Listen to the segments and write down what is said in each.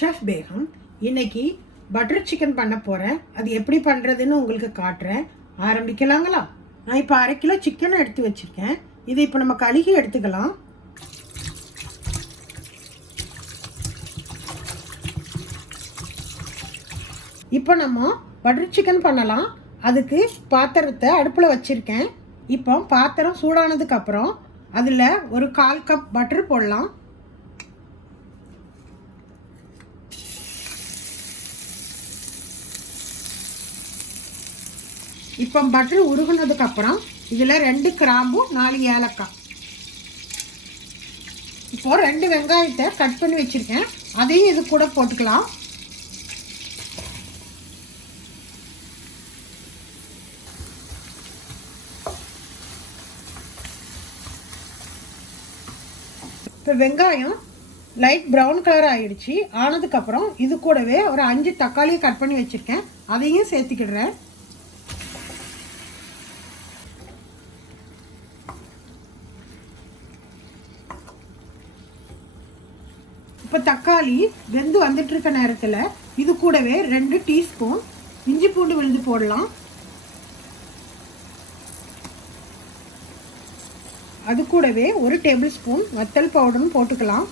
Chef Begum இன்னைக்கு butter chicken பண்ண போகிறேன். அது எப்படி பண்ணுறதுன்னு உங்களுக்கு காட்டுறேன். ஆரம்பிக்கலாங்களா? நான் இப்போ 1/2 கிலோ சிக்கனை எடுத்து வச்சுருக்கேன். இதை இப்போ நம்ம கழுகி எடுத்துக்கலாம். இப்போ நம்ம பட்டர் சிக்கன் பண்ணலாம். அதுக்கு பாத்திரத்தை அடுப்பில் வச்சுருக்கேன். இப்போ பாத்திரம் சூடானதுக்கப்புறம் அதில் ஒரு 1/4 கப் பட்டர் போடலாம். இப்போ பட்டர் உருகுனதுக்கப்புறம் இதில் 2 கிராம்பு 4 ஏலக்காய். இப்போ 2 வெங்காயத்தை கட் பண்ணி வச்சுருக்கேன். அதையும் இது கூட போட்டுக்கலாம். இப்போ வெங்காயம் லைட் ப்ரௌன் கலர் ஆகிடுச்சு. ஆனதுக்கப்புறம் இது கூடவே ஒரு 5 தக்காளியை கட் பண்ணி வச்சுருக்கேன். அதையும் சேர்த்துக்கிடுறேன். இப்போ தக்காளி வெந்து வந்துட்டு இருக்க நேரத்தில் இது கூடவே 2 டீஸ்பூன் இஞ்சி பூண்டு விழுந்து போடலாம். அது கூடவே 1 டேபிள் ஸ்பூன் வத்தல் பவுடரும் போட்டுக்கலாம்.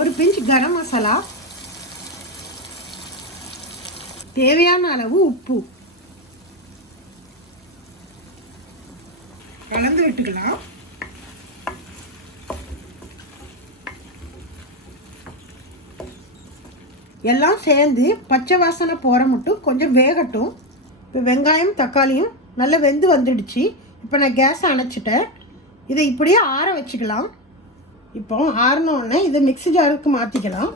1 பிஞ்ச் கரம் மசாலா, தேவையான அளவு உப்பு கலந்து விட்டுக்கலாம். எல்லாம் சேர்ந்து பச்சை வாசனை போகிற மட்டும் கொஞ்சம் வேகட்டும். இப்போ வெங்காயம் தக்காளியும் நல்லா வெந்து வந்துடுச்சு. இப்போ நான் கேஸை அணைச்சிட்டேன். இதை இப்படியே ஆற வச்சுக்கலாம். இப்போ ஆறினோடனே இதை மிக்ஸி ஜாருக்கு மாற்றிக்கலாம்.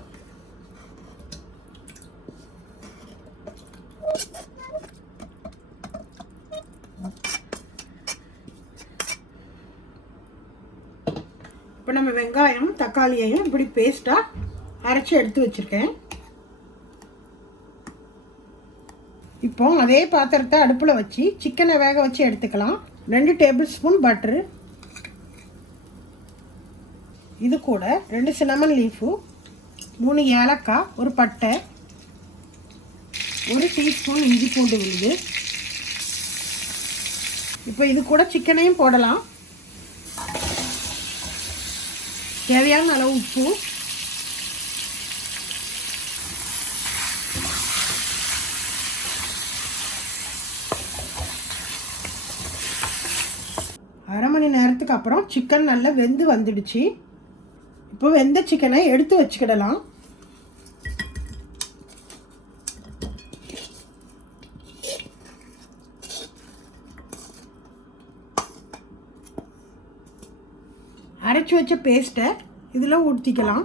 இப்போ நம்ம வெங்காயம் தக்காளியையும் இப்படி பேஸ்ட்டாக அரைச்சி எடுத்து வச்சுருக்கேன். இப்போ அதே பாத்திரத்தை அடுப்பில் வச்சு சிக்கனை வேக வச்சு எடுத்துக்கலாம். 2 டேபிள் ஸ்பூன் பட்டரு, இது கூட 2 சின்னமன் லீஃபு, 3 ஏலக்காய், ஒரு பட்டை, 1 டீஸ்பூன் இஞ்சி பூண்டு விழுது. இப்போ இது கூட சிக்கனையும் போடலாம். தேவையான அளவு உப்பு, அரை மணி நேரத்துக்கு அப்புறம் சிக்கன் நல்லா வெந்து வந்துடுச்சு. இப்போ வெந்த சிக்கனை எடுத்து வச்சுக்கிடலாம். அரைச்சி வச்ச பேஸ்ட்டை இதில் ஊற்றிக்கலாம்.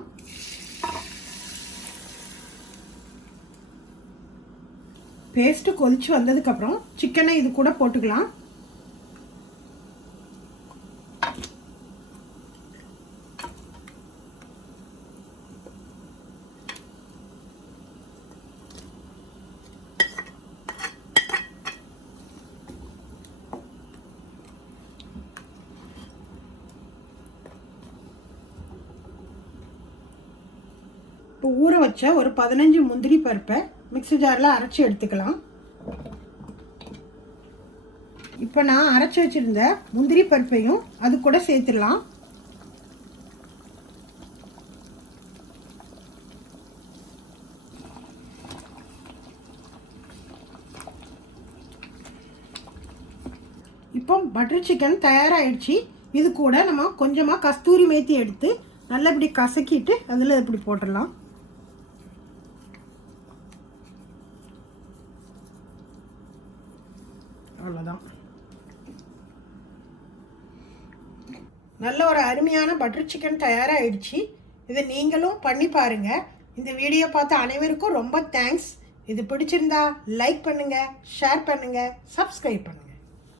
பேஸ்ட்டு கொதிச்சு வந்ததுக்கப்புறம் சிக்கனை இது கூட போட்டுக்கலாம். இப்போ ஊற வச்ச ஒரு 15 முந்திரி பருப்பை மிக்ஸி ஜாரில் அரைச்சி எடுத்துக்கலாம். இப்போ நான் அரைச்சி வச்சுருந்த முந்திரி பருப்பையும் அது கூட சேர்த்துடலாம். இப்போ பட்டர் சிக்கன் தயாராகிடுச்சு. இது கூட நம்ம கொஞ்சமாக கஸ்தூரி மேத்தி எடுத்து நல்லா இப்படி கசக்கிட்டு அதில் இப்படி போட்டுடலாம். அவ்வளோதான். நல்ல ஒரு அருமையான பட்டர் சிக்கன் தயாராகிடுச்சு. இதை நீங்களும் பண்ணி பாருங்கள். இந்த வீடியோ பார்த்த அனைவருக்கும் ரொம்ப தேங்க்ஸ். இது பிடிச்சிருந்தா லைக் பண்ணுங்கள், ஷேர் பண்ணுங்கள், சப்ஸ்கிரைப் பண்ணுங்கள்.